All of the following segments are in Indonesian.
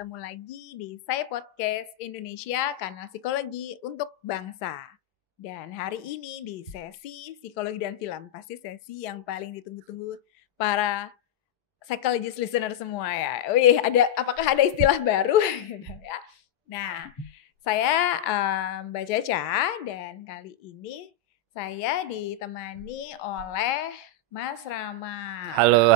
ketemu lagi di Saya Podcast Indonesia, kanal psikologi untuk bangsa. Dan hari ini di sesi psikologi dan film, pasti sesi yang paling ditunggu-tunggu para psychologist listener semua ya. Wih, apakah ada istilah baru? Ya. Nah, saya Mbak Caca dan kali ini saya ditemani oleh Mas Rama. Halo.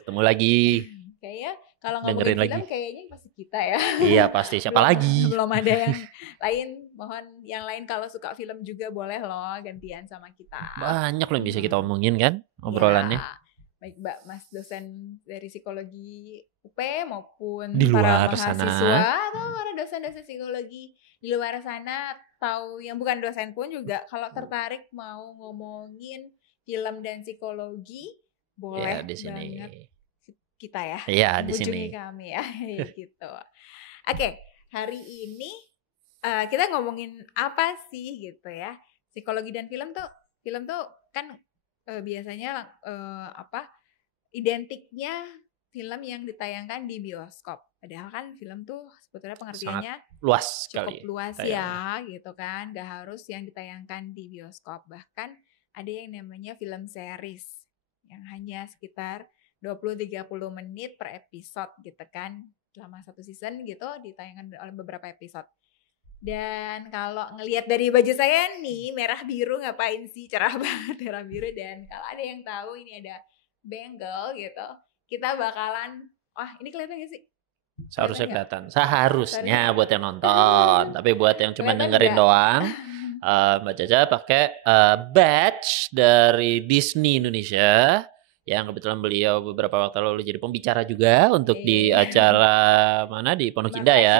Ketemu lagi. Kayaknya kalau ngomongin film lagi. Kayaknya pasti kita ya. Iya pasti, siapa lagi? Belum ada yang lain. Mohon yang lain kalau suka film juga boleh loh gantian sama kita. Banyak loh yang bisa kita omongin kan obrolannya. Ya. Baik Mbak, Mas dosen dari psikologi UP maupun di luar para mahasiswa sana. Atau para dosen-dosen psikologi di luar sana atau yang bukan dosen pun juga kalau tertarik mau ngomongin film dan psikologi boleh ya, di sini. banget kita ya. Iya, di sini kami ya gitu. Oke, hari ini kita ngomongin apa sih gitu ya. Psikologi dan film tuh kan biasanya identiknya film yang ditayangkan di bioskop. Padahal kan film tuh sebetulnya pengertiannya sangat luas cukup sekali. luas ya gitu kan. Gak harus yang ditayangkan di bioskop. Bahkan ada yang namanya film series yang hanya sekitar 20-30 menit per episode gitu kan. Selama satu season gitu ditayangkan oleh beberapa episode. Dan kalau ngelihat dari baju saya nih merah biru, ngapain sih, cerah banget merah biru. Dan kalau ada yang tahu ini ada bengal gitu, kita bakalan, ini kelihatan gak sih? Seharusnya kelihatan. Seharusnya buat yang nonton. Tapi buat yang cuma dengerin doang, Mbak Caca pakai badge dari Disney Indonesia yang kebetulan beliau beberapa waktu lalu jadi pembicara juga untuk di acara mana di Pondok Indah ya,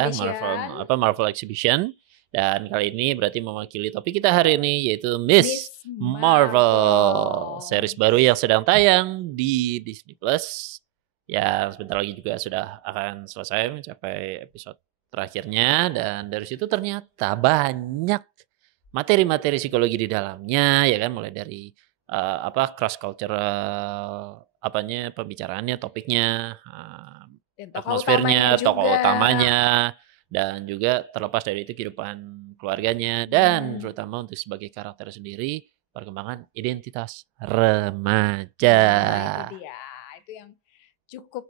Marvel Exhibition. Dan kali ini berarti mewakili topik kita hari ini yaitu Miss Marvel, series baru yang sedang tayang di Disney Plus. Ya sebentar lagi juga sudah akan selesai mencapai episode terakhirnya, dan dari situ ternyata banyak materi-materi psikologi di dalamnya ya kan, mulai dari cross cultural pembicaraannya, topiknya, atmosfernya, tokoh utamanya, dan juga terlepas dari itu kehidupan keluarganya, dan terutama untuk sebagai karakter sendiri perkembangan identitas remaja. Itu dia, itu yang cukup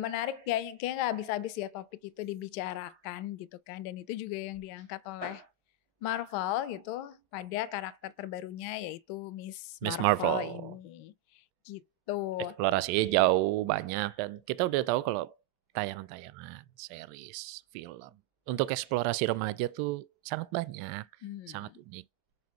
menarik, kayaknya nggak habis-habis ya topik itu dibicarakan gitu kan. Dan itu juga yang diangkat oleh Marvel gitu pada karakter terbarunya yaitu Miss Marvel ini gitu. Eksplorasinya jauh banyak, dan kita udah tahu kalau tayangan-tayangan, series, film untuk eksplorasi remaja tuh sangat banyak, sangat unik.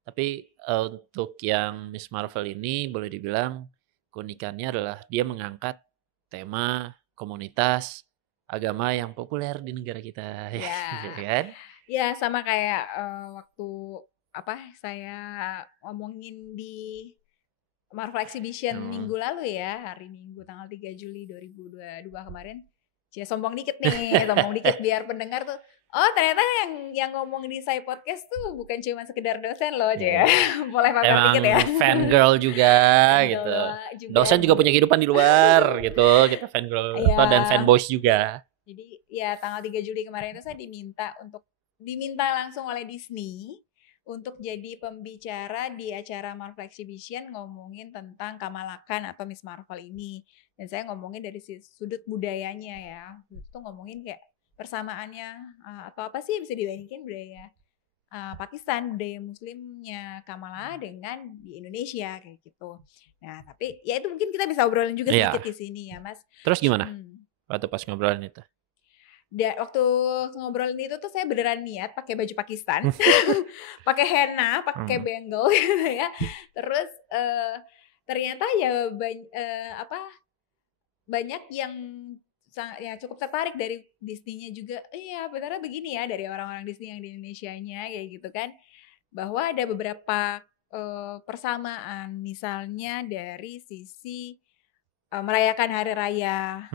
Tapi untuk yang Miss Marvel ini boleh dibilang keunikannya adalah dia mengangkat tema komunitas agama yang populer di negara kita, ya kan? Ya sama kayak waktu saya ngomongin di Marvel Exhibition minggu lalu ya, hari Minggu tanggal 3 Juli 2022 kemarin. Sombong dikit biar pendengar tuh, ternyata yang ngomong di Saya Podcast tuh bukan cuma sekedar dosen loh aja ya. Boleh pasang dikit ya. Fangirl juga gitu. Dosen juga punya kehidupan di luar gitu. Kita fangirl dan fanboys juga. Jadi ya tanggal 3 Juli kemarin itu saya diminta langsung oleh Disney untuk jadi pembicara di acara Marvel Exhibition ngomongin tentang Kamala Khan atau Miss Marvel ini. Dan saya ngomongin dari sudut budayanya ya. Itu ngomongin kayak persamaannya atau apa sih bisa dibandingin budaya Pakistan, budaya muslimnya Kamala dengan di Indonesia kayak gitu. Nah, tapi ya itu mungkin kita bisa obrolin juga sedikit di sini ya, Mas. Terus gimana? Waktu pas ngobrolin itu? Waktu ngobrolin itu tuh saya beneran niat pakai baju Pakistan, pakai henna, pakai bengal gitu ya. Terus ternyata ya banyak yang cukup tertarik dari Disney-nya juga. Iya, benar begini ya, dari orang-orang Disney yang di Indonesianya kayak gitu kan. Bahwa ada beberapa persamaan, misalnya dari sisi merayakan hari raya,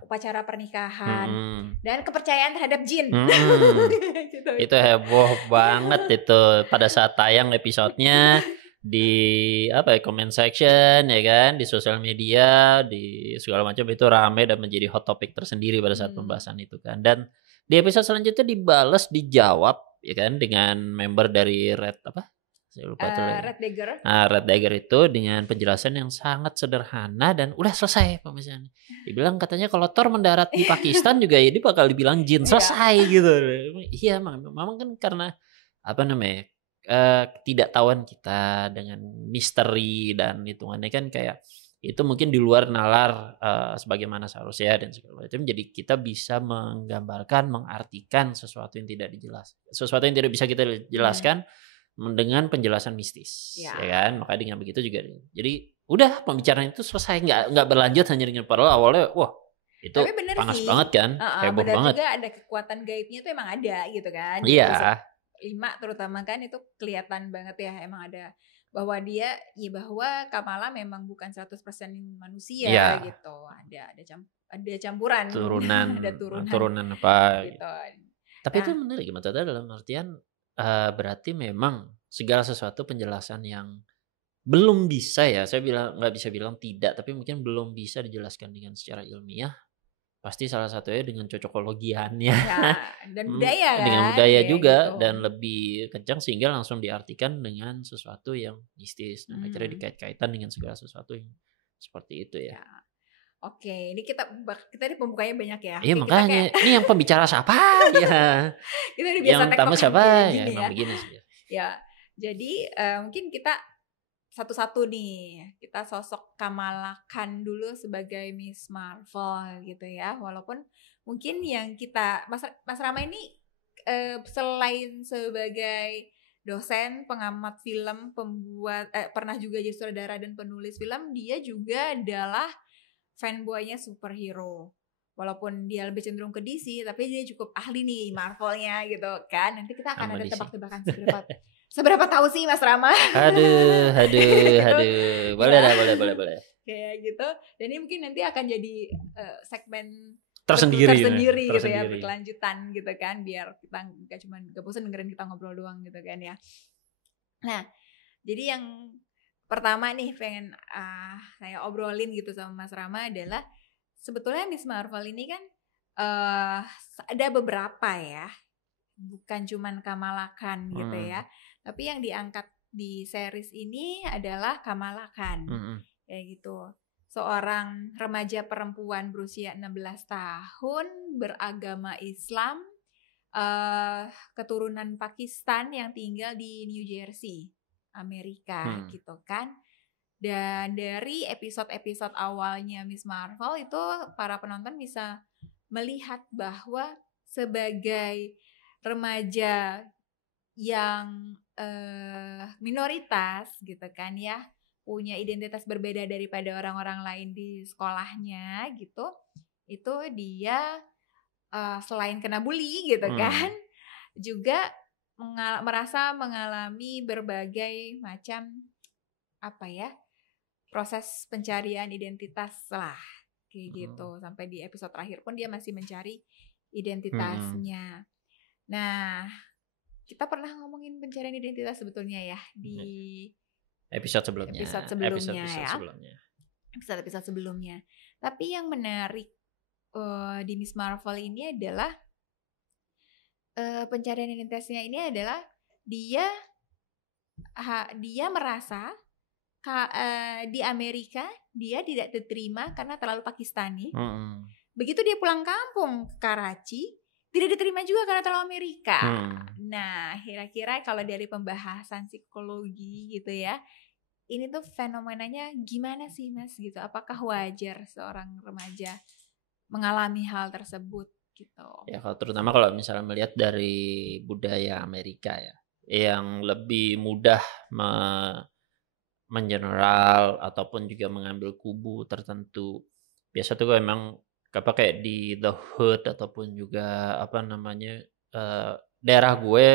upacara pernikahan, dan kepercayaan terhadap jin. Itu heboh banget itu pada saat tayang episodenya. di apa ya, comment section ya kan, di sosial media, di segala macam itu rame dan menjadi hot topic tersendiri pada saat pembahasan itu kan. Dan di episode selanjutnya dibales, dijawab ya kan dengan member dari Red apa? Saya lupa tuh. Red Dagger. Nah, Red Dagger itu dengan penjelasan yang sangat sederhana dan udah selesai pembahasannya. Dibilang katanya kalau Thor mendarat di Pakistan juga ya dia bakal dibilang jin, selesai gitu. Iya, memang kan karena apa namanya? Ketidaktahuan kita dengan misteri dan hitungannya kan kayak itu mungkin di luar nalar sebagaimana seharusnya dan segala macam. Jadi kita bisa menggambarkan, mengartikan sesuatu yang tidak bisa kita jelaskan dengan penjelasan mistis, ya kan? Makanya dengan begitu juga, jadi udah pembicaraan itu selesai, nggak berlanjut hanya dengan padahal awalnya, wah itu panas sih. Banget kan, heboh banget. Juga ada kekuatan gaibnya itu emang ada gitu kan. Iya. 5 terutama kan itu kelihatan banget ya emang ada bahwa bahwa Kamala memang bukan 100% manusia gitu. Ada campuran turunan ada turunan apa gitu. Tapi itu menarik maksudnya dalam artian berarti memang segala sesuatu penjelasan yang belum bisa ya, saya nggak bisa bilang tidak, tapi mungkin belum bisa dijelaskan dengan secara ilmiah. Pasti salah satunya dengan cocokologiannya dan budaya kan, dengan budaya juga gitu. Dan lebih kencang sehingga langsung diartikan dengan sesuatu yang mistis dan akhirnya dikait-kaitan dengan segala sesuatu yang seperti itu ya. Oke, ini kita di pembukanya banyak ya. Iya makanya ini yang pembicara siapa ya? Kita udah biasa yang tamu siapa ya? Emang begini sih. Ya, jadi mungkin kita satu-satu nih, kita sosok Kamala Khan dulu sebagai Miss Marvel gitu ya. Walaupun mungkin yang kita Mas Rama ini selain sebagai dosen, pengamat film, pembuat pernah juga jadi sutradara dan penulis film, dia juga adalah fanboynya superhero. Walaupun dia lebih cenderung ke DC, tapi dia cukup ahli nih Marvelnya gitu kan. Nanti kita akan ada tebak-tebakan seberapa tahu sih Mas Rama. Aduh. Boleh. Kayak gitu. Dan ini mungkin nanti akan jadi segmen tersendiri gitu ya, berkelanjutan gitu kan, biar kita gak bosan dengerin kita ngobrol doang gitu kan ya. Nah, jadi yang pertama nih pengen saya obrolin gitu sama Mas Rama adalah sebetulnya Miss Marvel ini kan ada beberapa ya, bukan cuman Kamala Khan gitu ya, tapi yang diangkat di series ini adalah Kamala Khan kayak gitu, seorang remaja perempuan berusia 16 tahun beragama Islam, keturunan Pakistan yang tinggal di New Jersey, Amerika gitu kan. Dan dari episode-episode awalnya Miss Marvel itu para penonton bisa melihat bahwa sebagai remaja yang minoritas gitu kan ya, punya identitas berbeda daripada orang-orang lain di sekolahnya gitu, itu dia selain kena bully gitu kan, juga merasa mengalami berbagai macam proses pencarian identitas lah kayak gitu. Sampai di episode terakhir pun dia masih mencari identitasnya. Nah, kita pernah ngomongin pencarian identitas sebetulnya ya di episode sebelumnya. Episode sebelumnya. Tapi yang menarik di Miss Marvel ini adalah pencarian identitasnya ini adalah dia merasa di Amerika dia tidak diterima karena terlalu Pakistani. Begitu dia pulang kampung ke Karachi, tidak diterima juga karena terlalu Amerika. Nah, kira-kira kalau dari pembahasan psikologi gitu ya, ini tuh fenomenanya gimana sih Mas gitu? Apakah wajar seorang remaja mengalami hal tersebut gitu? Ya, terutama kalau misalnya melihat dari budaya Amerika ya, yang lebih mudah mengeneral ataupun juga mengambil kubu tertentu. Biasa tuh memang kayak di The Hood ataupun juga daerah gue,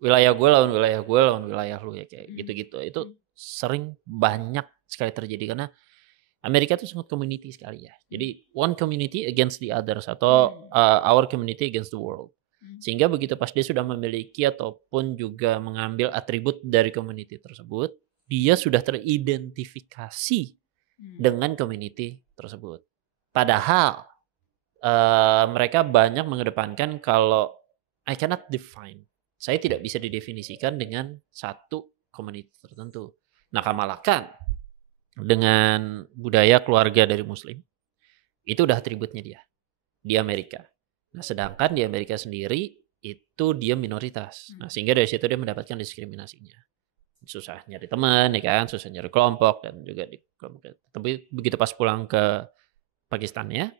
wilayah gue lawan wilayah lu ya, kayak gitu-gitu. Itu sering banyak sekali terjadi karena Amerika itu sangat community sekali ya. Jadi one community against the others atau our community against the world. Sehingga begitu pas dia sudah memiliki ataupun juga mengambil atribut dari community tersebut, dia sudah teridentifikasi dengan community tersebut. Padahal mereka banyak mengedepankan kalau I cannot define. Saya tidak bisa didefinisikan dengan satu community tertentu. Nah, Kamala Khan dengan budaya keluarga dari Muslim itu udah atributnya dia di Amerika. Nah, sedangkan di Amerika sendiri itu dia minoritas. Nah, sehingga dari situ dia mendapatkan diskriminasinya. Susah nyari teman, ya kan, susah nyari kelompok dan juga di kelompok. Tapi begitu pas pulang ke Pakistannya,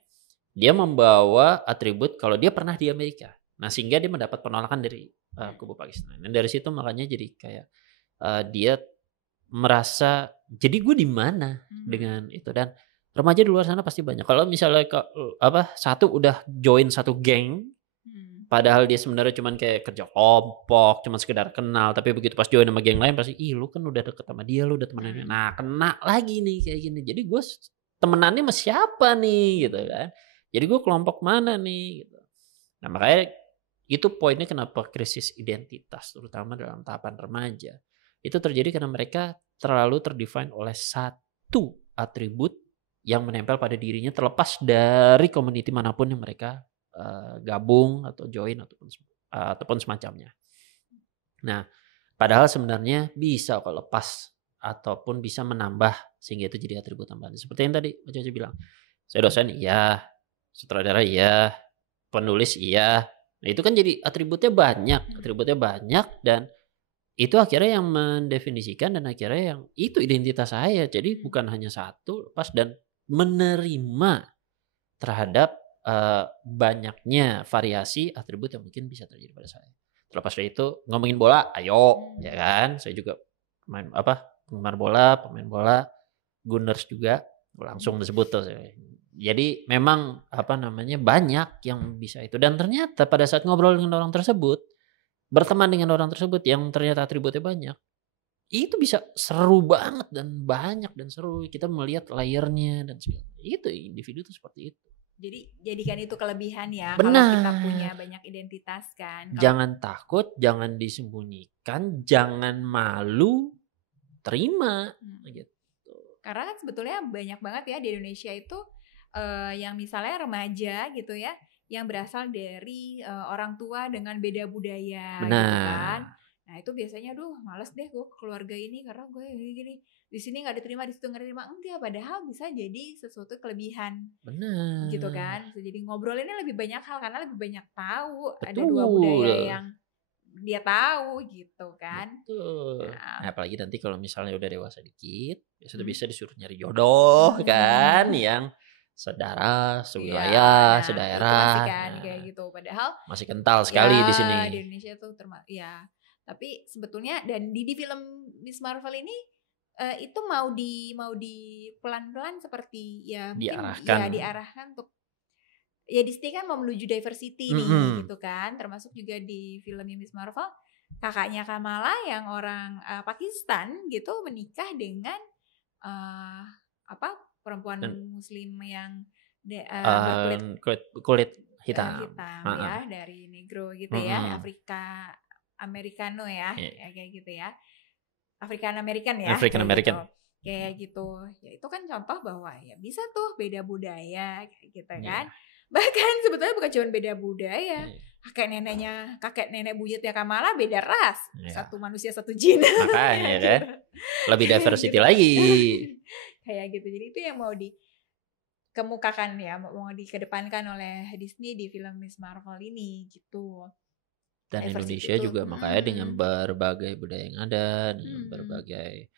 dia membawa atribut kalau dia pernah di Amerika. Nah, sehingga dia mendapat penolakan dari kubu Pakistan. Dan dari situ makanya jadi kayak dia merasa jadi gue di mana dengan itu. Dan remaja di luar sana pasti banyak. Kalau misalnya satu udah join satu geng, padahal dia sebenarnya cuman kayak kerja kelompok, cuman sekedar kenal, tapi begitu pas join sama geng lain pasti, ih lu kan udah deket sama dia, lu udah temenannya. Nah, kena lagi nih kayak gini. Jadi gue temenannya sama siapa nih gitu kan. Jadi gue kelompok mana nih gitu. Nah, makanya itu poinnya kenapa krisis identitas terutama dalam tahapan remaja. Itu terjadi karena mereka terlalu terdefine oleh satu atribut yang menempel pada dirinya terlepas dari community manapun yang mereka gabung atau join ataupun semacamnya. Nah, padahal sebenarnya bisa kok lepas ataupun bisa menambah sehingga itu jadi atribut tambahan. Seperti yang tadi Mbak Caca bilang, saya dosen iya, sutradara iya, penulis iya. Nah, itu kan jadi atributnya banyak dan itu akhirnya yang mendefinisikan dan akhirnya yang itu identitas saya. Jadi bukan hanya satu, lepas dan menerima terhadap banyaknya variasi atribut yang mungkin bisa terjadi pada saya. Terlepas dari itu, ngomongin bola, ayo, ya kan? Saya juga pemain bola, Gunners juga, langsung disebut tuh. Jadi memang banyak yang bisa itu. Dan ternyata pada saat ngobrol dengan orang tersebut, berteman dengan orang tersebut yang ternyata atributnya banyak, itu bisa seru banget dan banyak dan seru. Kita melihat layernya dan segala. Itu individu itu seperti itu. Jadi jadikan itu kelebihan ya. Benar. Kalau kita punya banyak identitas kan. Jangan takut, jangan disembunyikan, jangan malu, terima gitu. Karena kan sebetulnya banyak banget ya di Indonesia itu yang misalnya remaja gitu ya, yang berasal dari orang tua dengan beda budaya. Benar. Gitu kan. Nah itu biasanya males deh gue ke keluarga ini karena gue gini. Di sini nggak diterima, di situ nggak diterima. Enggak, padahal bisa jadi sesuatu kelebihan. Benar. Gitu kan. Bisa jadi ngobrolinnya lebih banyak hal karena lebih banyak tahu. Betul. Ada dua budaya yang dia tahu gitu kan. Betul. Nah, apalagi nanti kalau misalnya udah dewasa dikit, biasanya bisa disuruh nyari jodoh kan, yang saudara, sewilayah, sedaerah. Masih kan kayak gitu. Padahal masih kental sekali di sini. Di Indonesia tuh tapi sebetulnya dan di film Miss Marvel ini itu mau di pelan-pelan seperti diarahkan untuk Disney kan mau menuju diversity nih gitu kan, termasuk juga di film Miss Marvel kakaknya Kamala yang orang Pakistan gitu menikah dengan perempuan Muslim yang kulit hitam ya, dari negro gitu ya, Afrika Americano ya, kayak gitu ya, African American ya, kayak gitu. Ya itu kan contoh bahwa ya bisa tuh beda budaya kayak gitu kan. Bahkan sebetulnya bukan cuma beda budaya, kakek nenek buyutnya Kamala beda ras, satu manusia satu jin. Makanya kan lebih diversity lagi. Kayak gitu. Jadi itu yang mau dikemukakan ya, mau dikedepankan oleh Disney di film Miss Marvel ini gitu. Dan Indonesia juga makanya dengan berbagai budaya yang ada, dengan berbagai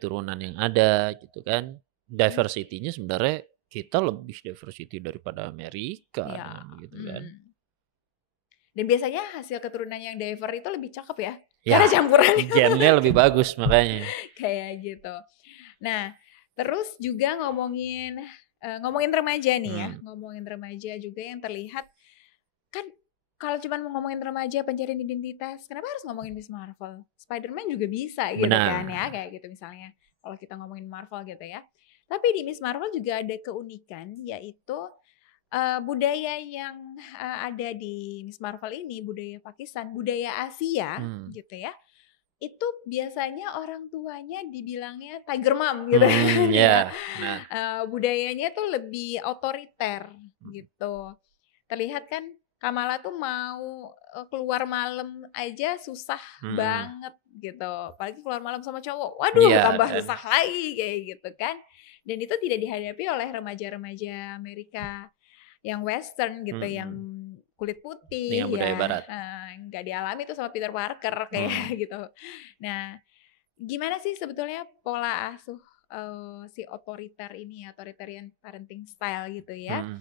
turunan yang ada gitu kan, diversity-nya sebenarnya kita lebih diversity daripada Amerika gitu kan. Dan biasanya hasil keturunan yang diver itu lebih cakep ya karena campurannya gennya lebih bagus makanya. Kayak gitu. Nah, terus juga ngomongin remaja nih ya, ngomongin remaja juga yang terlihat kan. Kalau cuma mau ngomongin remaja pencarian identitas, kenapa harus ngomongin Miss Marvel? Spider-Man juga bisa gitu kan ya, kayak gitu misalnya. Kalau kita ngomongin Marvel gitu ya. Tapi di Miss Marvel juga ada keunikan, yaitu budaya yang ada di Miss Marvel ini, budaya Pakistan, budaya Asia gitu ya. itu biasanya orang tuanya dibilangnya tiger mom gitu. Nah. Budayanya tuh lebih otoriter gitu. Terlihat kan Kamala tuh mau keluar malam aja susah banget gitu. Apalagi keluar malam sama cowok. Waduh, tambah susah lagi kayak gitu kan. Dan itu tidak dihadapi oleh remaja-remaja Amerika yang western gitu, yang kulit putih budaya barat. Nggak dialami tuh sama Peter Parker kayak gitu. Nah, gimana sih sebetulnya pola asuh si otoriter ini, authoritarian parenting style gitu ya,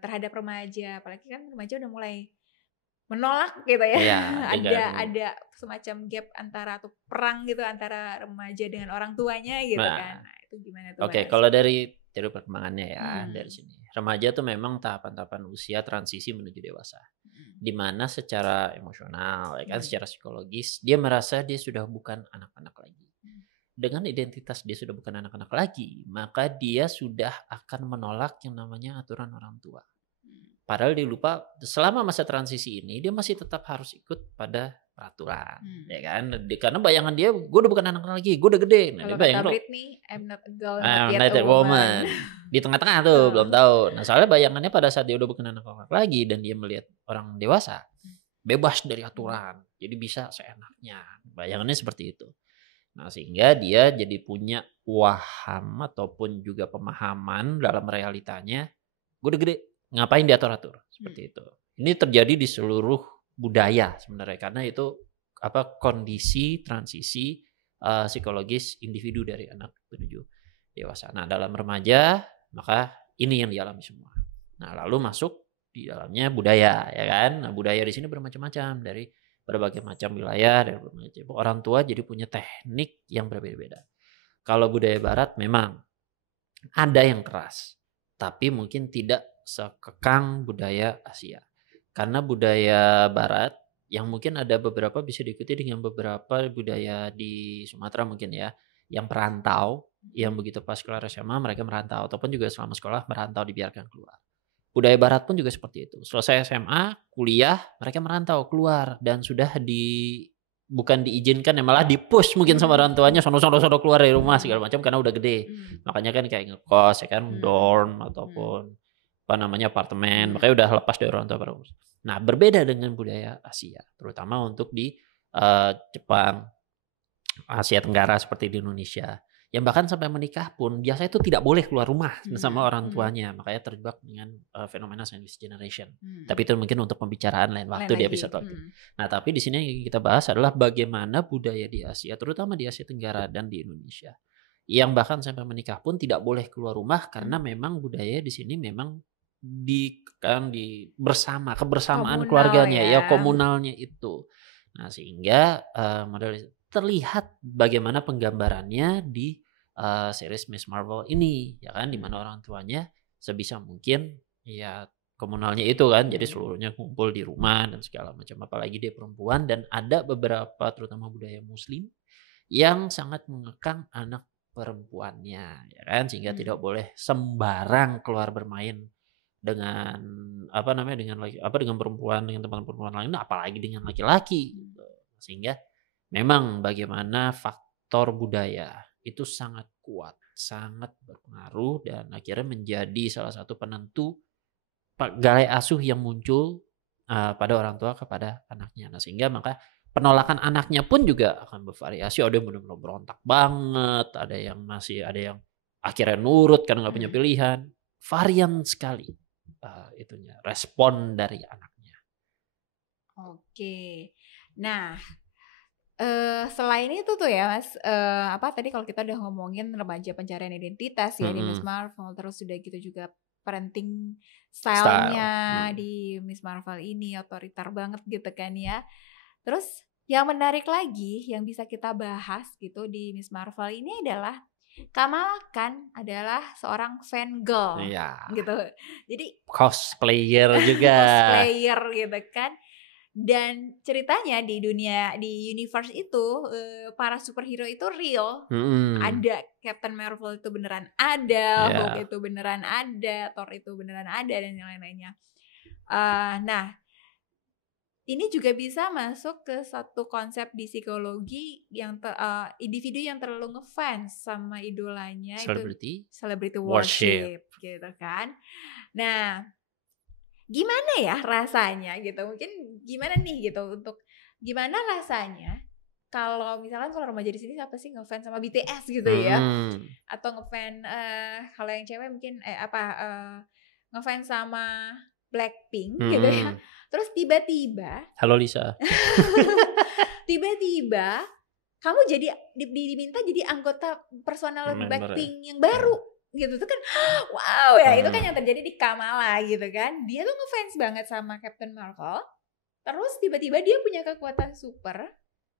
terhadap remaja, apalagi kan remaja udah mulai menolak gitu ya. Ada semacam gap antara atau perang gitu antara remaja dengan orang tuanya gitu kan. Nah, itu gimana tuh? Oke, kalau dari perkembangannya ya, dari sini. Remaja tuh memang tahapan-tahapan usia transisi menuju dewasa. Di mana secara emosional, ya kan, secara psikologis dia merasa dia sudah bukan anak-anak lagi. Dengan identitas dia sudah bukan anak-anak lagi, maka dia sudah akan menolak yang namanya aturan orang tua. Padahal dia lupa selama masa transisi ini dia masih tetap harus ikut pada peraturan, ya kan? Karena bayangan dia, gue udah bukan anak lagi, gue udah gede. Nah, kalau kata Britney, I'm not a girl, not yet a woman. Di tengah-tengah tuh belum tahu. Nah, soalnya bayangannya pada saat dia udah bukan anak-anak lagi dan dia melihat orang dewasa, bebas dari aturan, jadi bisa seenaknya. Bayangannya seperti itu. Nah, sehingga dia jadi punya waham ataupun juga pemahaman dalam realitanya, gue udah gede, ngapain diatur-atur, seperti itu. Ini terjadi di seluruh budaya sebenarnya, karena itu kondisi transisi psikologis individu dari anak menuju dewasa. Nah, dalam remaja maka ini yang dialami semua. Nah, lalu masuk di dalamnya budaya, ya kan? Nah, budaya di sini bermacam-macam, dari berbagai macam wilayah, dari berbagai orang tua jadi punya teknik yang berbeda-beda. Kalau budaya barat memang ada yang keras, tapi mungkin tidak sekekang budaya Asia. Karena budaya barat yang mungkin ada beberapa bisa diikuti dengan beberapa budaya di Sumatera mungkin ya, yang perantau, yang begitu pas keluar SMA mereka merantau, ataupun juga selama sekolah merantau dibiarkan keluar. Budaya barat pun juga seperti itu. Selesai SMA, kuliah, mereka merantau keluar dan sudah bukan diizinkan ya, malah di-push mungkin sama orang tuanya, sono keluar dari rumah segala macam karena udah gede. Makanya kan kayak ngekos ya kan, dorm ataupun apartemen, makanya udah lepas dari orang tua. Nah, berbeda dengan budaya Asia, terutama untuk di Jepang, Asia Tenggara seperti di Indonesia. Yang bahkan sampai menikah pun biasanya itu tidak boleh keluar rumah sama orang tuanya, makanya terjebak dengan fenomena sandwich generation. Tapi itu mungkin untuk pembicaraan lain waktu di episode waktu. Nah, tapi di sini yang kita bahas adalah bagaimana budaya di Asia, terutama di Asia Tenggara dan di Indonesia, yang bahkan sampai menikah pun tidak boleh keluar rumah karena memang budaya di sini memang bersama, kebersamaan komunal keluarganya ya, komunalnya itu. Nah, sehingga model terlihat bagaimana penggambarannya di series Miss Marvel ini, ya kan, dimana orang tuanya sebisa mungkin ya komunalnya itu kan, jadi seluruhnya kumpul di rumah dan segala macam, apalagi dia perempuan dan ada beberapa terutama budaya Muslim yang sangat mengekang anak perempuannya, ya kan, sehingga tidak boleh sembarang keluar bermain dengan dengan perempuan, dengan teman perempuan lain, apalagi dengan laki-laki. Sehingga memang bagaimana faktor budaya itu sangat kuat, sangat berpengaruh dan akhirnya menjadi salah satu penentu gaya asuh yang muncul pada orang tua kepada anaknya. Nah, sehingga maka penolakan anaknya pun juga akan bervariasi. Ada yang benar-benar berontak banget, ada yang akhirnya nurut karena nggak punya pilihan. Varian sekali itunya respon dari anaknya. Oke, nah selain itu tuh ya Mas, tadi kalau kita udah ngomongin remaja pencarian identitas ya di Miss Marvel, terus udah gitu juga parenting style-nya di Miss Marvel ini otoriter banget gitu kan ya. Terus yang menarik lagi yang bisa kita bahas gitu di Miss Marvel ini adalah Kamala kan adalah seorang fan girl gitu. Jadi cosplayer juga. Cosplayer gitu kan. Dan ceritanya di universe itu para superhero itu real. Ada Captain Marvel itu beneran ada, Hulk itu beneran ada, Thor itu beneran ada dan yang lain-lainnya. Nah, ini juga bisa masuk ke satu konsep di psikologi yang individu yang terlalu ngefans sama idolanya itu celebrity worship gitu kan. Nah, gimana ya rasanya gitu? Mungkin gimana nih gitu untuk gimana rasanya kalau misalkan kalau remaja di sini siapa sih ngefans sama BTS gitu ya? Atau ngefans kalau yang cewek mungkin ngefans sama Blackpink gitu ya. Terus tiba-tiba halo Lisa. tiba-tiba kamu jadi diminta jadi anggota personal Blackpink yang baru gitu tuh kan. Wow ya, itu kan yang terjadi di Kamala gitu kan. Dia tuh ngefans banget sama Captain Marvel. Terus tiba-tiba dia punya kekuatan super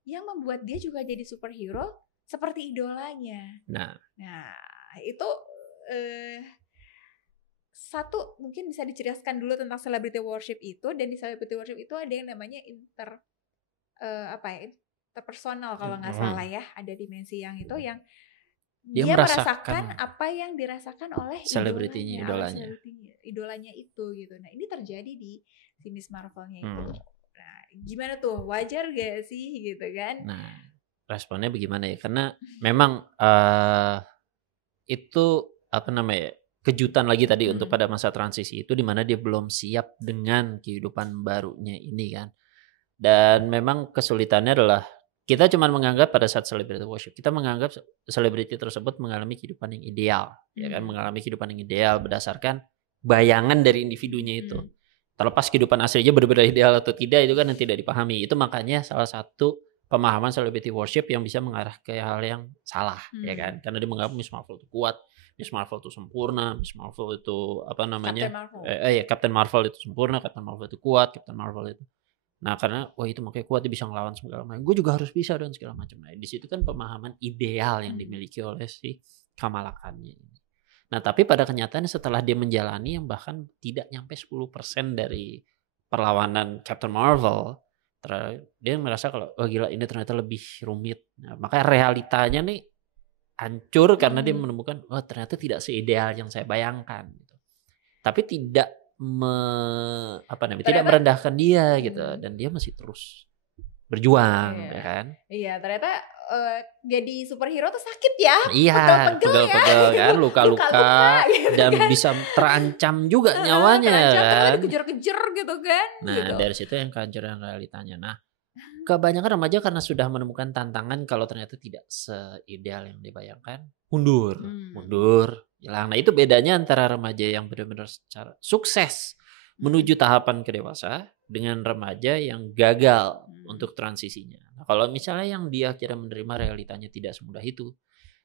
yang membuat dia juga jadi superhero seperti idolanya. Nah, itu satu mungkin bisa diceritakan dulu tentang celebrity worship itu. Dan di celebrity worship itu ada yang namanya interpersonal kalau nggak salah ya. Ada dimensi yang itu yang dia merasakan apa yang dirasakan oleh idolanya itu gitu. Nah, ini terjadi di si Miss Marvel-nya itu. Nah, gimana tuh? Wajar gak sih gitu kan? Nah, responnya bagaimana ya? Karena memang itu kejutan lagi tadi untuk pada masa transisi itu, di mana dia belum siap dengan kehidupan barunya ini kan. Dan memang kesulitannya adalah kita cuma menganggap pada saat celebrity worship, kita menganggap selebriti tersebut mengalami kehidupan yang ideal, ya kan, mengalami kehidupan yang ideal berdasarkan bayangan dari individunya itu. Terlepas kehidupan aslinya benar-benar ideal atau tidak, itu kan yang tidak dipahami. Itu makanya salah satu pemahaman celebrity worship yang bisa mengarah ke hal yang salah, ya kan? Karena dia menganggap Miss Marvel itu kuat, Miss Marvel itu sempurna, Miss Marvel itu Captain Marvel itu sempurna, Captain Marvel itu kuat, Captain Marvel itu. Nah, karena itu makanya kuat, dia bisa ngelawan segala macam. Gue juga harus bisa dan segala macam. Nah, di situ kan pemahaman ideal yang dimiliki oleh si Kamala Khan ini. Nah, tapi pada kenyataannya setelah dia menjalani yang bahkan tidak nyampe 10% dari perlawanan Captain Marvel, dia merasa kalau gila ini ternyata lebih rumit. Nah, makanya realitanya nih hancur karena dia menemukan ternyata tidak seideal yang saya bayangkan gitu. Tapi tidak tidak merendahkan dia gitu, dan dia masih terus berjuang, ya kan? Iya, ternyata jadi superhero tuh sakit ya. Iya, pegel-pegel kan, luka-luka dan bisa terancam juga nyawanya kan. Dikejar-kejar gitu kan. Nah, dari situ yang kehancuran realitanya. Nah, kebanyakan remaja karena sudah menemukan tantangan kalau ternyata tidak seideal yang dibayangkan, mundur, hilang. Nah, itu bedanya antara remaja yang benar-benar secara sukses menuju tahapan ke dewasa dengan remaja yang gagal untuk transisinya. Nah, kalau misalnya yang dia akhirnya menerima realitanya tidak semudah itu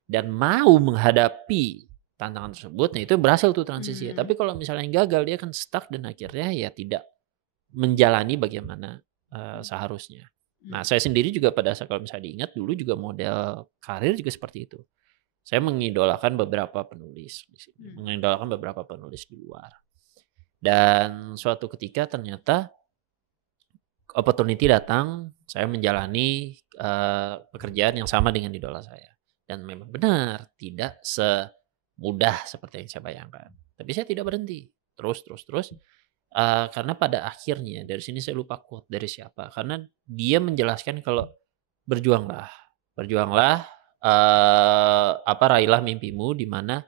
dan mau menghadapi tantangan tersebut, nah itu berhasil tuh transisi. Tapi kalau misalnya yang gagal, dia akan stuck dan akhirnya ya tidak menjalani bagaimana seharusnya. Nah, saya sendiri juga pada saat, kalau misalnya diingat dulu juga model karir juga seperti itu. Saya mengidolakan beberapa penulis di sini, mengidolakan beberapa penulis di luar. Dan suatu ketika ternyata opportunity datang, saya menjalani pekerjaan yang sama dengan idola saya. Dan memang benar tidak semudah seperti yang saya bayangkan. Tapi saya tidak berhenti, terus. Karena pada akhirnya dari sini saya lupa quote dari siapa. Karena dia menjelaskan kalau berjuanglah, raihlah mimpimu di mana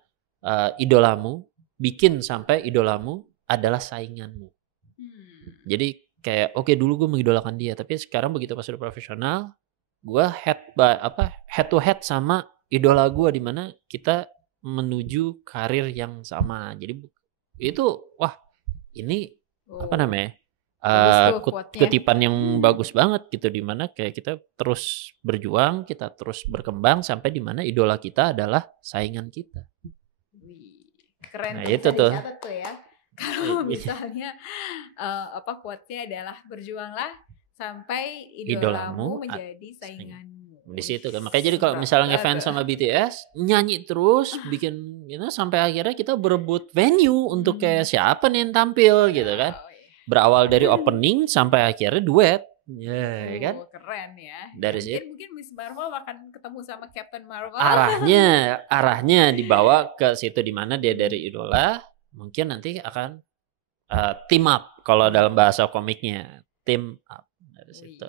idolamu bikin sampai idolamu adalah sainganmu. Jadi kayak dulu gue mengidolakan dia, tapi sekarang begitu pas udah profesional, gue head to head sama idola gue di mana kita menuju karir yang sama. Jadi itu ini kutipan yang bagus banget gitu, di mana kayak kita terus berjuang, kita terus berkembang sampai di mana idola kita adalah saingan kita. Keren. Nah, itu tuh ya. Kalau misalnya quote-nya adalah berjuanglah sampai idolamu menjadi sainganmu. Di situ kan. Makanya jadi kalau misalnya ngefans sama BTS, nyanyi terus, bikin sampai akhirnya kita berebut venue untuk kayak siapa nih yang tampil gitu kan. Berawal dari opening sampai akhirnya duet. Kan? Keren ya. Dari situ mungkin Miss Marvel akan ketemu sama Captain Marvel. Arahnya dibawa ke situ, di mana dia dari idola mungkin nanti akan team up kalau dalam bahasa komiknya, team up. situ.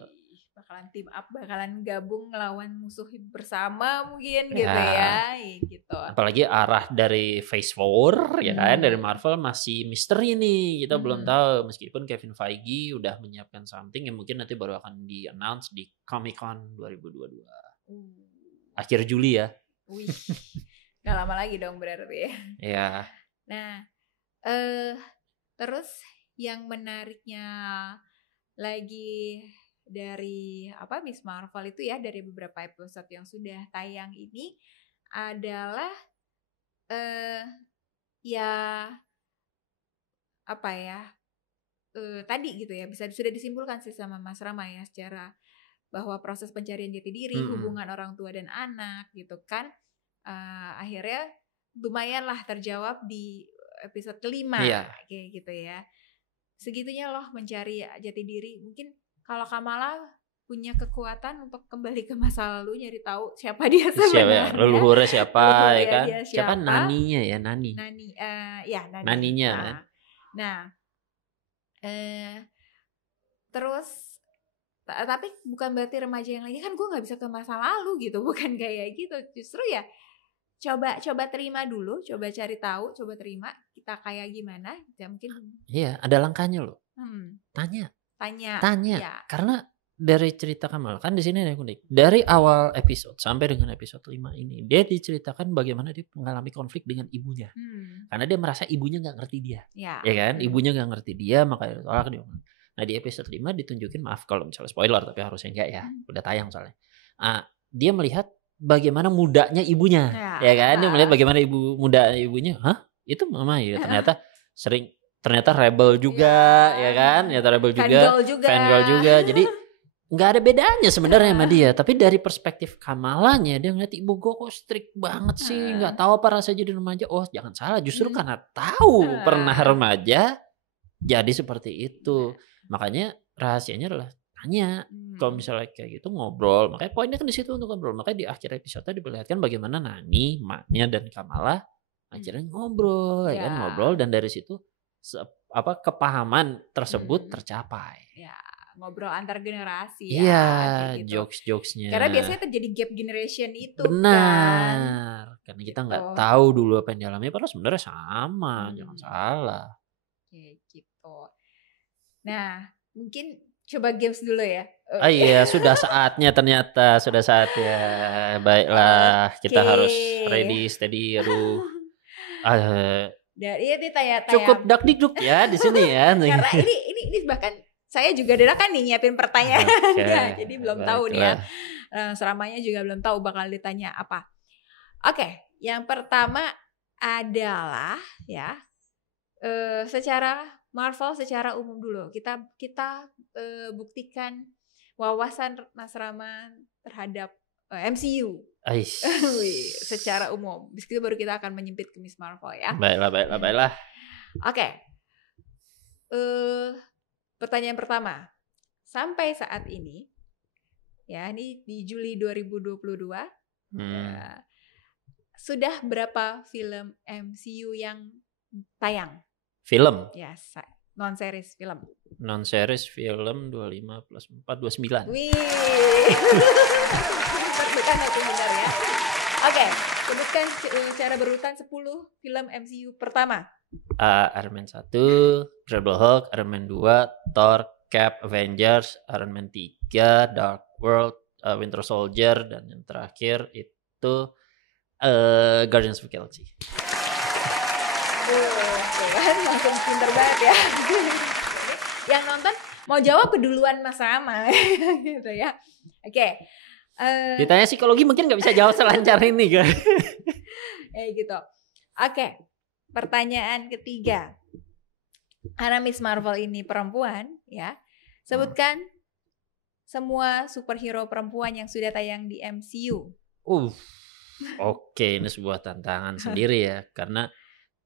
Bakalan team up, bakalan gabung ngelawan musuh bersama mungkin gitu Ya. ya. Gitu. Apalagi arah dari Phase 4 ya kan, dari Marvel masih misteri nih. Kita belum tahu, meskipun Kevin Feige udah menyiapkan something yang mungkin nanti baru akan di-announce di Comic-Con 2022. Akhir Juli ya. Wih, gak lama lagi dong berarti ya. Iya. Nah, terus yang menariknya lagi dari Miss Marvel itu ya, dari beberapa episode yang sudah tayang ini adalah tadi gitu ya, sudah disimpulkan sih sama Mas Rama ya, secara bahwa proses pencarian jati diri, hubungan orang tua dan anak gitu kan, akhirnya lumayan lah terjawab di episode kelima, kayak gitu ya. Segitunya loh mencari jati diri. Mungkin kalau Kamala punya kekuatan untuk kembali ke masa lalu, nyari tahu siapa dia sebenarnya. Leluhurnya siapa ya kan? Siapa naninya ya, Nani. Naninya kan. Nah, terus tapi bukan berarti remaja yang lainnya kan gue nggak bisa ke masa lalu gitu, bukan kayak gitu. Justru ya coba terima dulu, coba cari tahu, coba terima kita kayak gimana. Ya mungkin. Iya, ada langkahnya loh. Tanya. Ya. Karena dari cerita Kamal kan di sini ada yang unik. Dari awal episode sampai dengan episode 5 ini, dia diceritakan bagaimana dia mengalami konflik dengan ibunya. Karena dia merasa ibunya nggak ngerti dia, ya kan? Ibunya nggak ngerti dia, makanya ditolak dia. Nah di episode 5 ditunjukin, maaf kalau misalnya spoiler, tapi harusnya enggak ya, udah tayang soalnya. Dia melihat bagaimana mudanya ibunya, ya kan? Dia melihat bagaimana muda ibunya, itu mama ya, ternyata rebel juga, ya kan? Ternyata rebel juga, fangirl juga. Jadi nggak ada bedanya sebenarnya sama dia. Tapi dari perspektif Kamalanya, dia ngeliat ibu gue kok strict banget sih, nggak tahu apa rasanya jadi remaja. Oh jangan salah, justru karena tahu pernah remaja jadi seperti itu. Makanya rahasianya adalah tanya. Kalau misalnya kayak gitu ngobrol, makanya poinnya kan di situ untuk ngobrol. Makanya di akhir episode diperlihatkan bagaimana Nani, maknya dan Kamala akhirnya ngobrol, ya kan, ngobrol, dan dari situ kepahaman tersebut tercapai. Ya, ngobrol antar generasi ya. Iya, gitu. Jokes-jokesnya. Karena biasanya terjadi gap generation itu. Benar. Karena kita nggak tahu dulu apa yang dialami, padahal sebenarnya sama, jangan salah. Kayak gitu. Nah, mungkin coba games dulu ya. Iya, sudah saatnya ternyata, sudah saatnya. Baiklah, kita harus ready, steady, aduh. Dari ini tanya-tanya. Cukup dakdikduk ya di sini ya. Karena ini bahkan saya juga dadakan nih nyiapin pertanyaannya. Jadi belum tahu nih ya. Seramanya juga belum tahu bakal ditanya apa. Oke, yang pertama adalah ya secara Marvel secara umum dulu. Kita buktikan wawasan Mas Rama terhadap MCU. Secara umum. Di situ baru kita akan menyempit ke Miss Marvel ya. Baiklah. Oke. Pertanyaan pertama. Sampai saat ini ya, ini di Juli 2022. Sudah berapa film MCU yang tayang? Film? Ya, non-series film. Non-series film 25 plus 4, 29. Wih. Bukan itu benar ya. Oke, sebutkan secara berurutan 10 film MCU pertama. Iron Man 1, Incredible Hulk, Iron Man 2, Thor, Cap, Avengers, Iron Man 3, Dark World, Winter Soldier, dan yang terakhir itu Guardians of the Galaxy. Langsung pinter banget ya. Yang nonton mau jawab keduluan Mas Rama gitu ya. Oke. Ditanya psikologi mungkin nggak bisa jawab selancar ini kan. Gitu. Oke. Pertanyaan ketiga. Karena Miss Marvel ini perempuan ya. Sebutkan semua superhero perempuan yang sudah tayang di MCU. Oke, ini sebuah tantangan sendiri ya, karena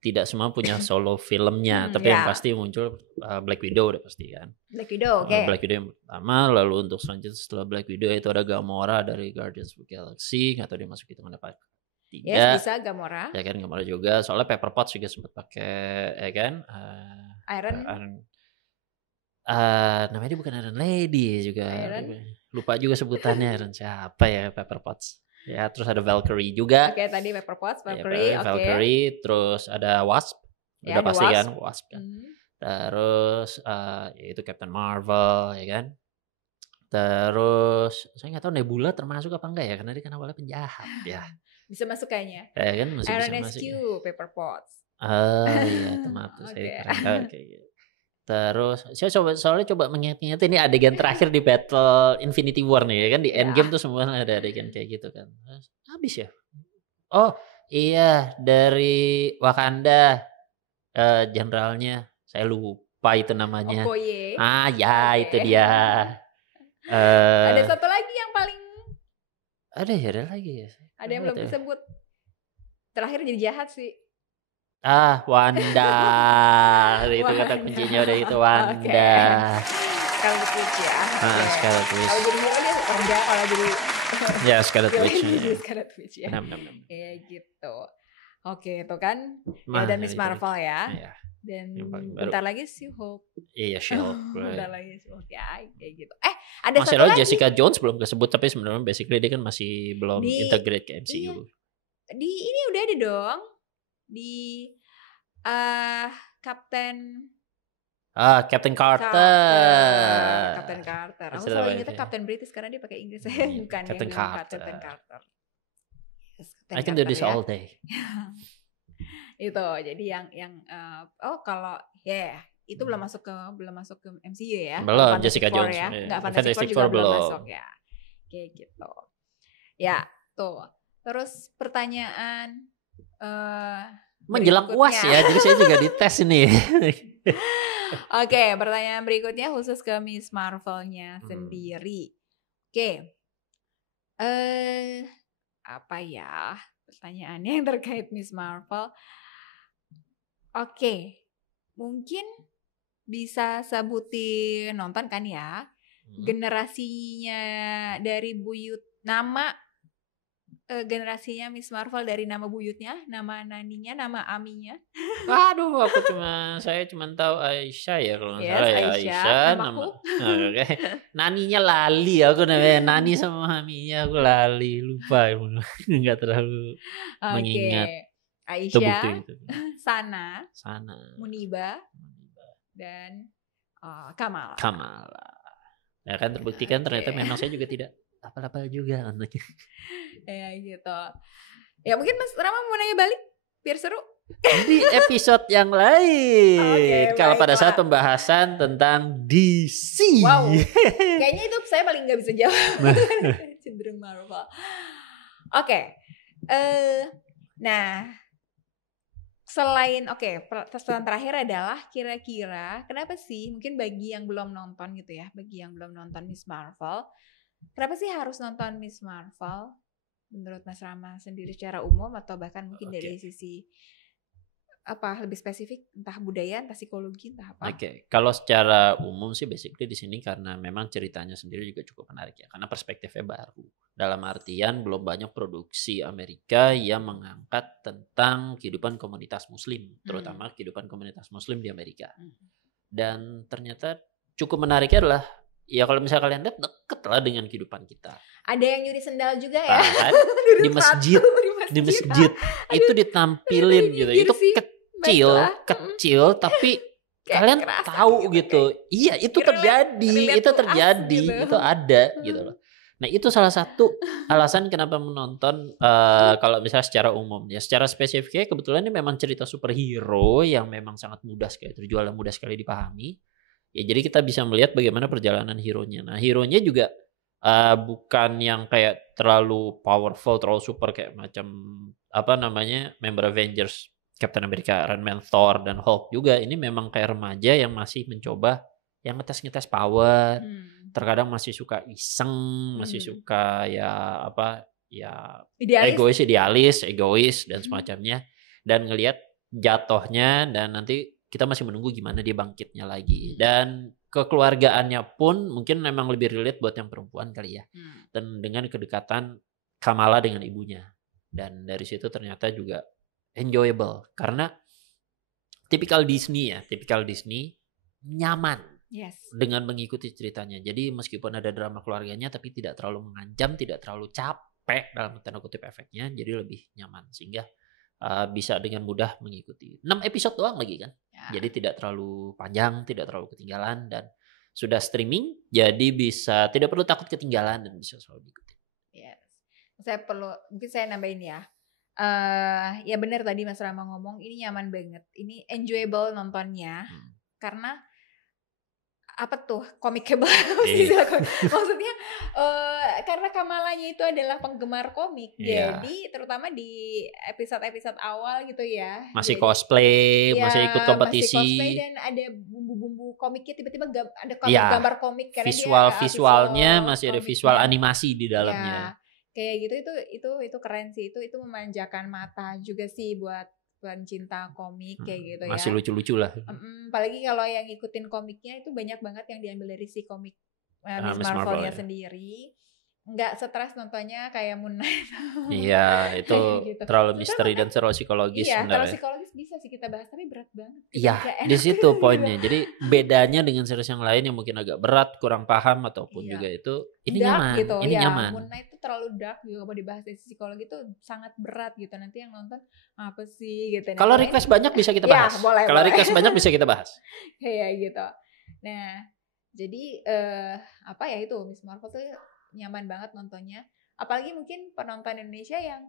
tidak semua punya solo filmnya, tapi yang pasti muncul Black Widow udah pasti kan. Black Widow, oke. Black Widow yang pertama, lalu untuk selanjutnya setelah Black Widow itu ada Gamora dari Guardians of the Galaxy, nggak tahu dia masuk hitungan apa. Yes, bisa Gamora. Ya kan, Gamora juga. Soalnya Pepper Potts juga sempat pakai, ya kan. Namanya dia bukan Iron Lady juga. Iron? Lupa juga sebutannya. Iron siapa ya? Pepper Potts. Ya, terus ada Valkyrie juga. Oke, tadi Pepper Potts, Ya, Valkyrie, oke. Valkyrie, terus ada Wasp. Ya, Udah pasti Wasp. kan, Wasp kan. Terus itu Captain Marvel, ya kan. Terus saya nggak tahu Nebula termasuk apa enggak ya, karena dia kan awalnya penjahat ya. Bisa masuk kayaknya. Ya kan masih Iron bisa masuk. SQ, Ya. Pepper Potts. Iya, maaf tuh saya kurang tahu kayak gitu. Terus saya soalnya coba mengingat-ingat ini adegan terakhir di Battle Infinity War nih ya kan, di Endgame tuh semua ada adegan kayak gitu kan. Habis ya? Oh iya, dari Wakanda jenderalnya saya lupa itu namanya. Okoye. Ya itu dia. Ada satu lagi yang paling ada lagi ya. Ada yang belum disebut. Terakhir jadi jahat sih. Wanda. Itu kata kuncinya udah itu Wanda. Scarlet Witch ya. Scarlet Witch. Kalau jadi hero dia kerja, kalau jadi ya Scarlet Witch. Scarlet Witch ya. Benar. Kayak gitu. Oke, itu kan. Ya, dan Miss Marvel ya. Iya. Dan bentar lagi She-Hulk. Iya, She-Hulk. Bentar lagi She-Hulk ya, kayak gitu. Ada masih satu lagi. Jessica Jones belum kesebut, tapi sebenarnya basically dia kan masih belum integrate ke MCU. Iya. Di ini udah ada dong. Di Captain Carter. Captain Carter. Aku selalu ingetnya Captain British karena dia pakai Inggris. Bukan Captain Carter. Captain Carter. Yes, I can do this all day. Itu jadi yang kalau itu belum masuk ke MCU ya. Belum, Jessica Jones ya. Enggak, Fantastic Four juga belum masuk ya. Kayak gitu. Ya, tuh. Terus pertanyaan menjelang UAS ya, jadi saya juga dites ini. Oke, pertanyaan berikutnya khusus ke Miss Marvel-nya sendiri. Oke. Apa ya pertanyaannya yang terkait Miss Marvel? Oke. Mungkin bisa sebutin, nonton kan ya, generasinya dari buyut nama generasinya Miss Marvel dari nama buyutnya, nama naninya, nama Aminya. Waduh, saya cuma tahu Aisyah ya kalau nggak salah ya. Aisyah nama. Oke. Naninya lali, aku namanya Nani sama Aminya aku lali, lupa, nggak terlalu mengingat. Aisyah, Sana, Muniba, dan Kamala. Ya kan terbuktikan ternyata memang saya juga tidak apa-apa juga anaknya. Ya gitu. Ya mungkin Mas Rama mau nanya balik biar seru di episode yang lain. Kalau pada saat pembahasan tentang DC. Wow. Kayaknya itu saya paling nggak bisa jawab. Cenderung Marvel. Oke. Nah, selain pertanyaan terakhir adalah kira-kira kenapa sih mungkin bagi yang belum nonton gitu ya, bagi yang belum nonton Miss Marvel, kenapa sih harus nonton Miss Marvel menurut Mas Rama sendiri secara umum atau bahkan mungkin dari sisi lebih spesifik, entah budaya, entah psikologi, entah apa? Kalau secara umum sih basically di sini karena memang ceritanya sendiri juga cukup menarik ya, karena perspektifnya baru. Dalam artian belum banyak produksi Amerika yang mengangkat tentang kehidupan komunitas Muslim, terutama kehidupan komunitas Muslim di Amerika. Dan ternyata cukup menariknya adalah ya kalau misalnya kalian lihat deket lah dengan kehidupan kita. Ada yang nyuri sendal juga ya? Di masjid itu ditampilin gitu. Itu kecil tapi kalian tahu gitu. Iya, itu terjadi, itu ada gitu loh. Nah, itu salah satu alasan kenapa menonton kalau misalnya secara umum ya. Secara spesifiknya kebetulan ini memang cerita superhero yang memang sangat mudah sekali terjual dan mudah sekali dipahami. Ya jadi kita bisa melihat bagaimana perjalanan hero-nya. Nah, hero-nya juga bukan yang kayak terlalu powerful, terlalu super kayak macam member Avengers, Captain America, Iron Man, Thor dan Hulk juga. Ini memang kayak remaja yang masih mencoba yang ngetes power. Terkadang masih suka iseng, masih suka idealis, egois dan semacamnya. Dan ngelihat jatuhnya dan nanti kita masih menunggu gimana dia bangkitnya lagi. Dan kekeluargaannya pun mungkin memang lebih relate buat yang perempuan kali ya. Dan dengan kedekatan Kamala dengan ibunya. Dan dari situ ternyata juga enjoyable. Karena tipikal Disney nyaman. Yes. dengan mengikuti ceritanya. Jadi meskipun ada drama keluarganya tapi tidak terlalu mengancam, tidak terlalu capek dalam tanda kutip efeknya, jadi lebih nyaman sehingga bisa dengan mudah mengikuti. 6 episode doang lagi kan. Ya. Jadi tidak terlalu panjang, tidak terlalu ketinggalan dan sudah streaming jadi bisa tidak perlu takut ketinggalan dan bisa selalu diikuti. Yes. Mungkin saya nambahin ya. Ya benar tadi Mas Rama ngomong ini nyaman banget. Ini enjoyable nontonnya. Karena apa tuh komikable maksudnya karena Kamalanya itu adalah penggemar komik, jadi terutama di episode awal gitu ya masih jadi, cosplay ya, masih ikut kompetisi, masih cosplay dan ada bumbu-bumbu komiknya, tiba-tiba ada gambar komik karena visualnya masih ada visual animasi di dalamnya. Kayak gitu itu keren sih, itu memanjakan mata juga sih buat pencinta komik kayak gitu ya. Masih lucu-lucu lah. Apalagi kalau yang ngikutin komiknya itu banyak banget yang diambil dari si komik Miss Marvel-nya sendiri. Nggak stres nontonnya kayak Moon Knight. Iya, itu gitu. Terlalu misteri dan terlalu psikologis sebenarnya. Iya, terlalu psikologis bisa sih kita bahas, tapi berat banget. Iya, di situ poinnya. Jadi bedanya dengan series yang lain yang mungkin agak berat, kurang paham ataupun juga itu ini dark nyaman, gitu. Ini nyaman. Moon Knight itu terlalu dark juga, kalau dibahas dari psikologi itu sangat berat gitu. Nanti yang nonton apa sih gitu. Kalau request banyak bisa kita bahas. Kalau request banyak bisa kita bahas. Kayak gitu. Nah, jadi apa ya itu Miss Marvel tuh nyaman banget nontonnya. Apalagi mungkin penonton Indonesia yang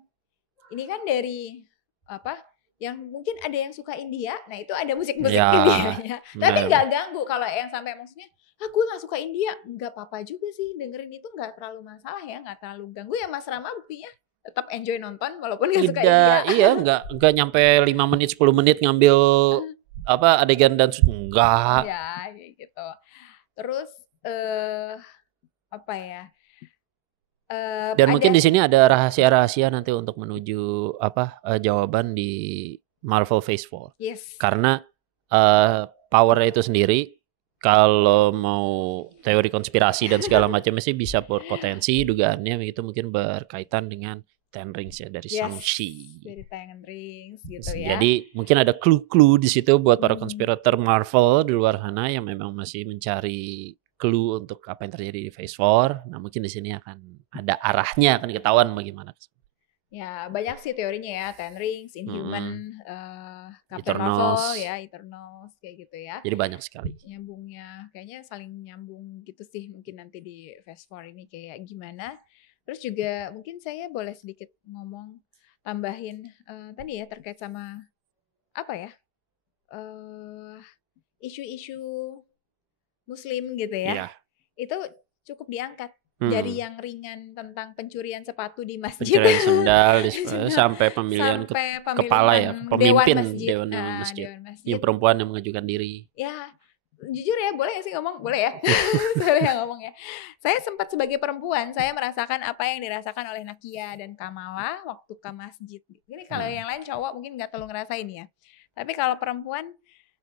ini kan dari apa? Yang mungkin ada yang suka India, nah itu ada musik-musik Indianya. Tapi nggak ganggu kalau yang sampai maksudnya, gue nggak suka India, nggak apa-apa juga sih, dengerin itu nggak terlalu masalah ya, nggak terlalu ganggu ya Mas Rama, buktinya tetap enjoy nonton walaupun nggak suka India. Iya, nggak nyampe 5 menit 10 menit ngambil apa adegan dan enggak. Ya kayak gitu. Terus apa ya? Dan mungkin di sini ada rahasia-rahasia nanti untuk menuju jawaban di Marvel Phase 4. Yes. Karena power itu sendiri kalau mau teori konspirasi dan segala macamnya sih bisa berpotensi dugaannya itu mungkin berkaitan dengan Ten Rings ya dari Shang-Chi. Dari Ten Rings gitu ya. Jadi mungkin ada clue-clue di situ buat para konspirator Marvel di luar sana yang memang masih mencari clue untuk apa yang terjadi di Phase 4. Nah, mungkin di sini akan ada arahnya, akan ketahuan bagaimana. Ya, banyak sih teorinya ya, Ten Rings, Inhuman, Captain Marvel ya, Eternals kayak gitu ya. Jadi banyak sekali. Nyambungnya, kayaknya saling nyambung gitu sih mungkin nanti di Phase 4 ini kayak gimana. Terus juga mungkin saya boleh sedikit tambahin tadi ya terkait sama apa ya? Isu-isu Muslim gitu ya, itu cukup diangkat dari yang ringan tentang pencurian sepatu di masjid, pencurian sendal sampai pemilihan kepala ya, pemimpin Dewan Masjid, yang perempuan yang mengajukan diri. Ya, jujur ya, boleh ya sih ngomong, boleh ya, boleh ya ngomong ya. Saya sempat sebagai perempuan, saya merasakan apa yang dirasakan oleh Nakia dan Kamala waktu ke masjid. Ini kalau yang lain cowok mungkin nggak terlalu ngerasain ya, tapi kalau perempuan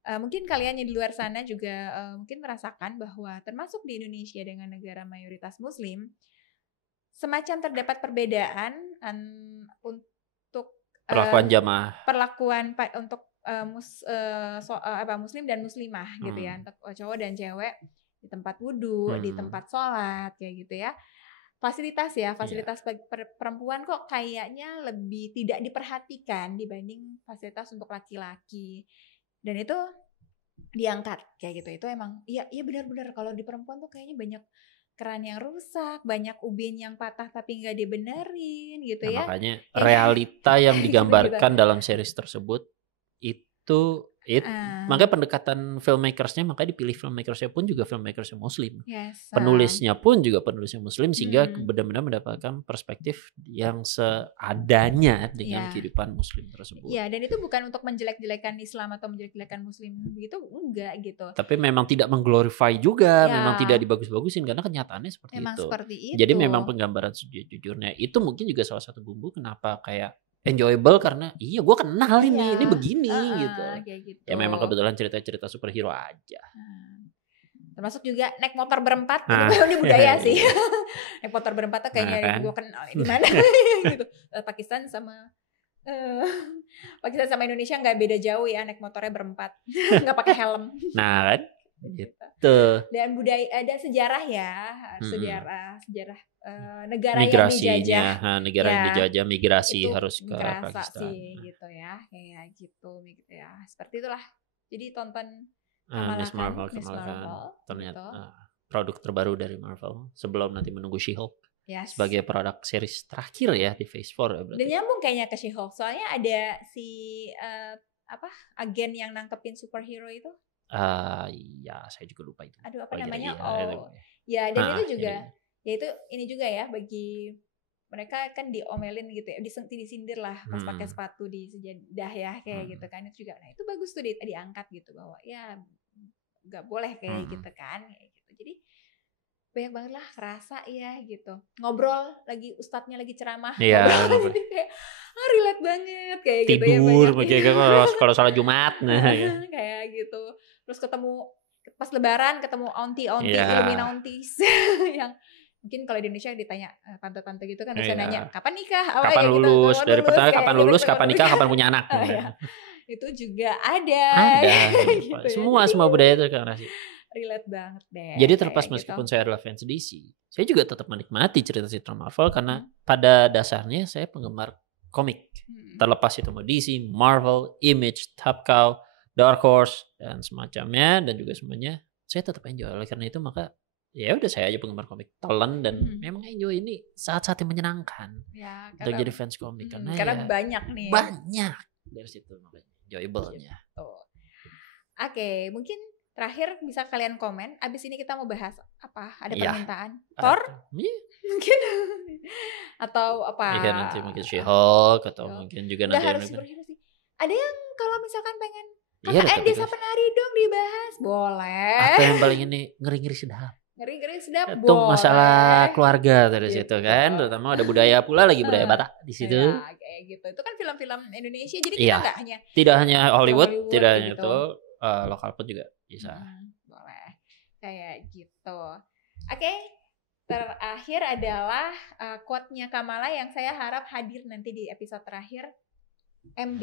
mungkin kalian yang di luar sana juga mungkin merasakan bahwa termasuk di Indonesia dengan negara mayoritas Muslim, semacam terdapat perbedaan untuk perlakuan jamaah, untuk Muslim dan Muslimah gitu ya, untuk cowok dan cewek di tempat wudhu, di tempat sholat kayak gitu ya. Fasilitas perempuan kok kayaknya lebih tidak diperhatikan dibanding fasilitas untuk laki-laki. Dan itu diangkat kayak gitu. Itu emang iya benar-benar kalau di perempuan tuh kayaknya banyak keran yang rusak, banyak ubin yang patah tapi nggak dibenerin gitu ya. Makanya realita yang digambarkan dalam series tersebut itu makanya pendekatan filmmakersnya, makanya dipilih filmmakersnya pun juga filmmakersnya Muslim. Penulisnya pun juga penulisnya Muslim sehingga benar-benar mendapatkan perspektif yang seadanya dengan kehidupan Muslim tersebut. Iya, dan itu bukan untuk menjelek-jelekan Islam atau menjelek-jelekan Muslim gitu, enggak gitu. Tapi memang tidak mengglorify juga, memang tidak dibagus-bagusin karena kenyataannya seperti itu. Seperti itu. Jadi memang penggambaran sejujurnya itu mungkin juga salah satu bumbu kenapa kayak enjoyable karena gue kenal ini begini gitu. Ya memang kebetulan cerita-cerita superhero aja. Termasuk juga naik motor berempat, ini budaya sih. Naik motor berempat tuh kayaknya gue kenal di mana gitu. Pakistan sama Indonesia nggak beda jauh ya, naik motornya berempat, nggak pakai helm. Nah kan, Gitu. Dan budaya ada sejarah ya, sejarah negara yang dijajah. Negara yang dijajah, migrasi Itu harus ke kerasa Pakistan. sih gitu ya, kayak gitu ya. Seperti itulah. Jadi tonton Miss Marvel ternyata produk terbaru dari Marvel sebelum nanti menunggu She-Hulk. Yes. Sebagai produk series terakhir ya di Phase 4 ya berarti. Dan nyambung kayaknya ke She-Hulk. Soalnya ada si agen yang nangkepin superhero itu. Ya saya juga lupa itu. Aduh apa namanya? Ya, dan itu juga ya itu ini juga ya bagi mereka kan diomelin gitu ya, disindir lah pas pakai sepatu di sejadah ya kayak gitu kan. Itu juga nah itu bagus tuh diangkat gitu bahwa ya nggak boleh kayak gitu kan kayak gitu. Jadi banyak banget lah kerasa ya gitu. Ngobrol lagi ustadznya lagi ceramah. Iya. Jadi kayak relate banget kayak tidur, gitu ya. Tidur kalau salat Jumat kayak gitu. Terus ketemu pas lebaran ketemu auntie Illuminatis yang mungkin kalau di Indonesia ditanya tante-tante gitu kan bisa nanya kapan nikah, kapan lulus, gitu, dari pertanyaan kapan lulus, kapan nikah, kapan punya anak. Itu juga ada. Gitu semua budaya itu kan sih. Relate banget deh. Jadi terlepas meskipun saya adalah fans DC, saya juga tetap menikmati cerita-cerita Marvel karena pada dasarnya saya penggemar komik. Terlepas itu mau DC, Marvel, Image, Top Cow, Dark Horse dan semacamnya dan juga semuanya saya tetap enjoy. Oleh karena itu maka ya udah saya aja penggemar komik telan dan memang enjoy ini saat-saat yang menyenangkan ya, untuk jadi fans komik karena ya, banyak nih dari situ makanya enjoyable-nya. Oke, mungkin terakhir bisa kalian komen. Abis ini kita mau bahas apa? Ada permintaan Thor? Mungkin atau apa? Ya, nanti mungkin She-Hulk atau mungkin juga nanti harus superhero sih. Ada yang kalau misalkan pengen KKN Desa Penari dong dibahas, boleh. Apa yang paling ini ngeri-ngeri sedap? Ngeri-ngeri sedap, itu masalah keluarga dari situ kan, terutama ada budaya pula lagi budaya Batak di situ. Ya, kayak gitu. Itu kan film-film Indonesia, jadi kita tidak hanya Hollywood, tidak hanya itu, lokal pun juga bisa. Boleh, kayak gitu. Oke, terakhir adalah quote-nya Kamala yang saya harap hadir nanti di episode terakhir. M.